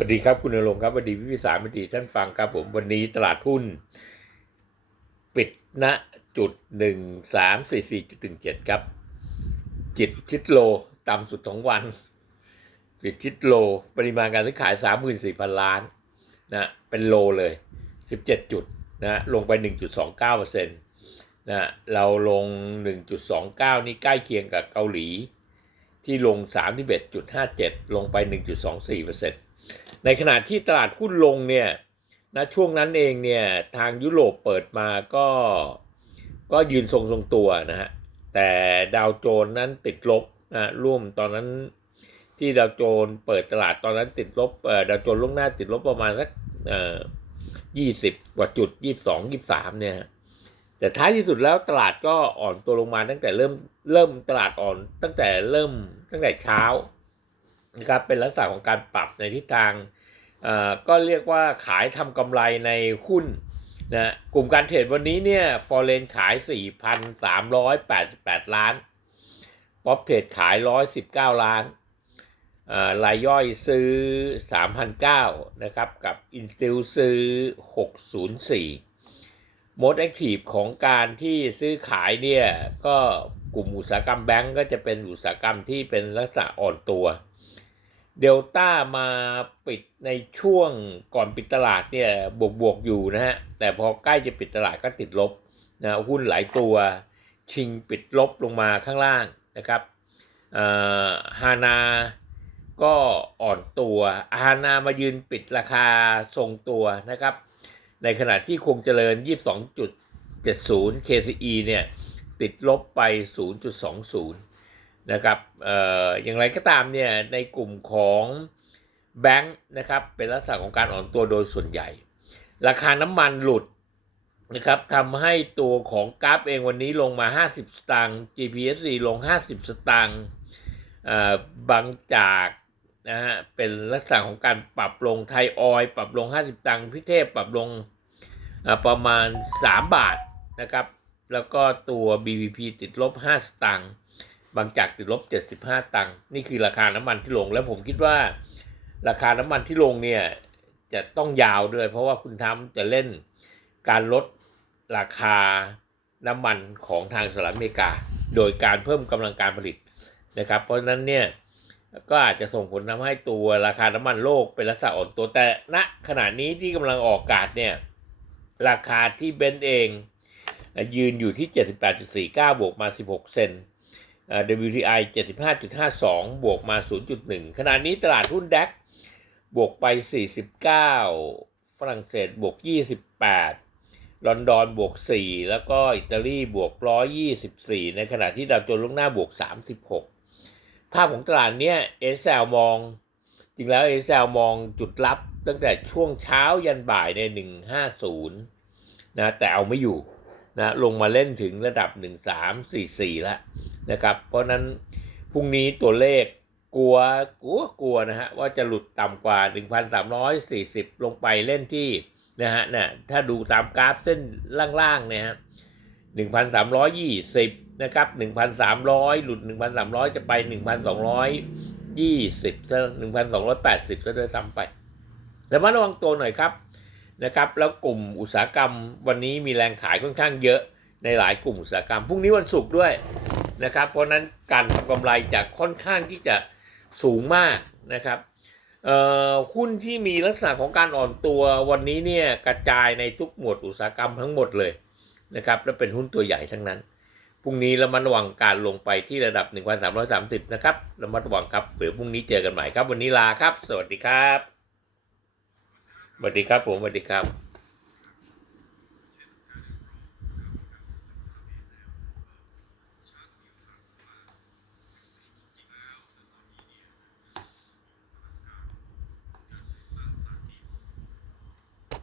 วัสดีครับคุณนรงค์ครับสวัสดีพี่พิสารสวัสดีท่านฟังครับผมวันนี้ตลาดหุ้น ปิดณจุดหนึ่งสามสี่สี่จุดถึงเจ็ดครับ จิตชิดโลต่ำสุดของวันปิดชิดโล ปริมาณการซื้อขายสามหมื่นสี่พันล้านนะเป็นโลเลยสิบเจ็ดจุดนะลงไปหนึ่งจุดสองเก้าเปอร์เซ็นต์นะเราลงหนึ่งจุดสองเก้านี่ใกล้เคียงกับเกาหลี ที่ลงสามที่เบ็ดจุดห้าเจ็ดลงไปหนึ่งจุดสองสี่เปอร์เซ็นต์ ในขณะที่ตลาดหุ้นลงเนี่ยนะช่วงนั้นเองเนี่ยทางยุโรปเปิดมาก็ก็ยืนทรงทรงตัวนะฮะแต่ดาวโจนส์นั้นติดลบนะร่วมตอนนั้นที่ดาวโจนส์เปิดตลาดตอนนั้นติดลบดาวโจนส์ล่วงหน้าติดลบประมาณสักยี่สิบกว่าจุดยี่สองยี่สามเนี่ยแต่ท้ายที่สุดแล้วตลาดก็อ่อนตัวลงมาตั้งแต่เริ่มเริ่มตลาดอ่อนตั้งแต่เริ่มตั้งแต่เช้า นะครับเป็นลักษณะของการปรับในทิศทางอ่อก็เรียกว่าขายทำกำไรในหุ้นนะกลุ่มการเทรดวันนี้เนี่ยฟอร์เรนขาย 4,388 ล้านป๊อปเทรดขาย 119 ล้านอ่อรายย่อยซื้อ 3,009นะครับกับอินสติลซื้อ 604 m o d Active ของการที่ซื้อขายเนี่ยก็กลุ่มอุตสาหกรรมแบงก์ก็จะเป็นอุตสาหกรรมที่เป็นลักษณะอ่อนตัว เดลต้ามาปิดในช่วงก่อนปิดตลาดเนี่ยบวกบวกๆอยู่นะฮะ แต่พอใกล้จะปิดตลาดก็ติดลบนะหุ้นหลายตัวชิงปิดลบลงมาข้างล่างนะครับฮานาก็อ่อนตัวฮานามายืนปิดราคาทรงตัวนะครับ ในขณะที่คงเจริญ 22.70 KCE เนี่ยติดลบไป 0.20 นะครับออย่างไรก็ตามเนี่ยในกลุ่มของแบงค์นะครับเป็นลักษณะของการอ่อนตัวโดยส่วนใหญ่ ราคาน้ำมันหลุดนะครับทำให้ตัวของกราฟเองวันนี้ลงมา 50 สตางค์ GPSC ลง 50 สตางค์บางจากนะฮะเป็นลักษณะของการปรับลงไทยออยล์ปรับลง 50 ตังค์พิเทพปรับลงประมาณ 3 บาทนะครับ แล้วก็ตัว BVP ติดลบ 5 สตางค์ บางจากติดลบ 75 ตังค์นี่คือราคาน้ำมันที่ลง แล้วผมคิดว่า ราคาน้ำมันที่ลงเนี่ยจะต้องยาวด้วย เพราะว่าคุณทำจะเล่นการลดราคาน้ำมันของทางสหรัฐอเมริกา โดยการเพิ่มกำลังการผลิตนะครับ เพราะฉะนั้นเนี่ยก็อาจจะส่งผลทำให้ตัวราคาน้ำมันโลกเป็นลักษณะอ่อนตัวแต่ณขณะนี้ที่กำลังออกอากาศเนี่ยราคาที่เบนเองยืนอยู่ที่ 78.49 บวกมา 16 เซนต์เอ่อ WTI 75.52 บวกมา 0.1 ขณะนี้ตลาดหุ้นดัคบวกไป 49 ฝรั่งเศสบวก 28 ลอนดอนบวก 4 แล้วก็อิตาลีบวก 124 ในขณะที่ดาวโจนส์ลงหน้าบวก 36 ภาพของตลาดเนี้ยเอสแซลมอง จริงแล้วเอสแซลมองจุดรับตั้งแต่ช่วงเช้ายันบ่ายใน 150 นะแต่เอาไม่อยู่นะลงมาเล่นถึงระดับ 1344 แล้ว นะครับ เพราะนั้นพรุ่งนี้ตัวเลขกลัวกลัวกลัวนะฮะว่าจะหลุดต่ำกว่า 1,340 ลงไปเล่นที่นะฮะเนี่ยถ้าดูตามกราฟเส้นล่างๆเนี่ยฮะ1,320 นะครับ 1,300 หลุด 1,300 จะไป 1,220ซะ1,280ซะด้วยซ้ำไปแล้วมาระวังตัวหน่อยครับนะครับ แล้วกลุ่มอุตสาหกรรมวันนี้มีแรงขายค่อนข้างเยอะในหลายกลุ่มอุตสาหกรรมพรุ่งนี้วันศุกร์ด้วย นะครับ เพราะนั้นการทำกำไรจะค่อนข้างที่จะสูงมากนะครับหุ้นที่มีลักษณะของการอ่อนตัววันนี้เนี่ยกระจายในทุกหมวดอุตสาหกรรมทั้งหมดเลยนะครับและเป็นหุ้นตัวใหญ่ทั้งนั้นพรุ่งนี้เระมัดระวังการลงไปที่ระดับ 1,330 นะครับเระมัดระวังครับเดี๋ยวพรุ่งนี้เจอกันใหม่ครับ วันนี้ลาครับ สวัสดีครับสวัสดีครับผมสวัสดีครับ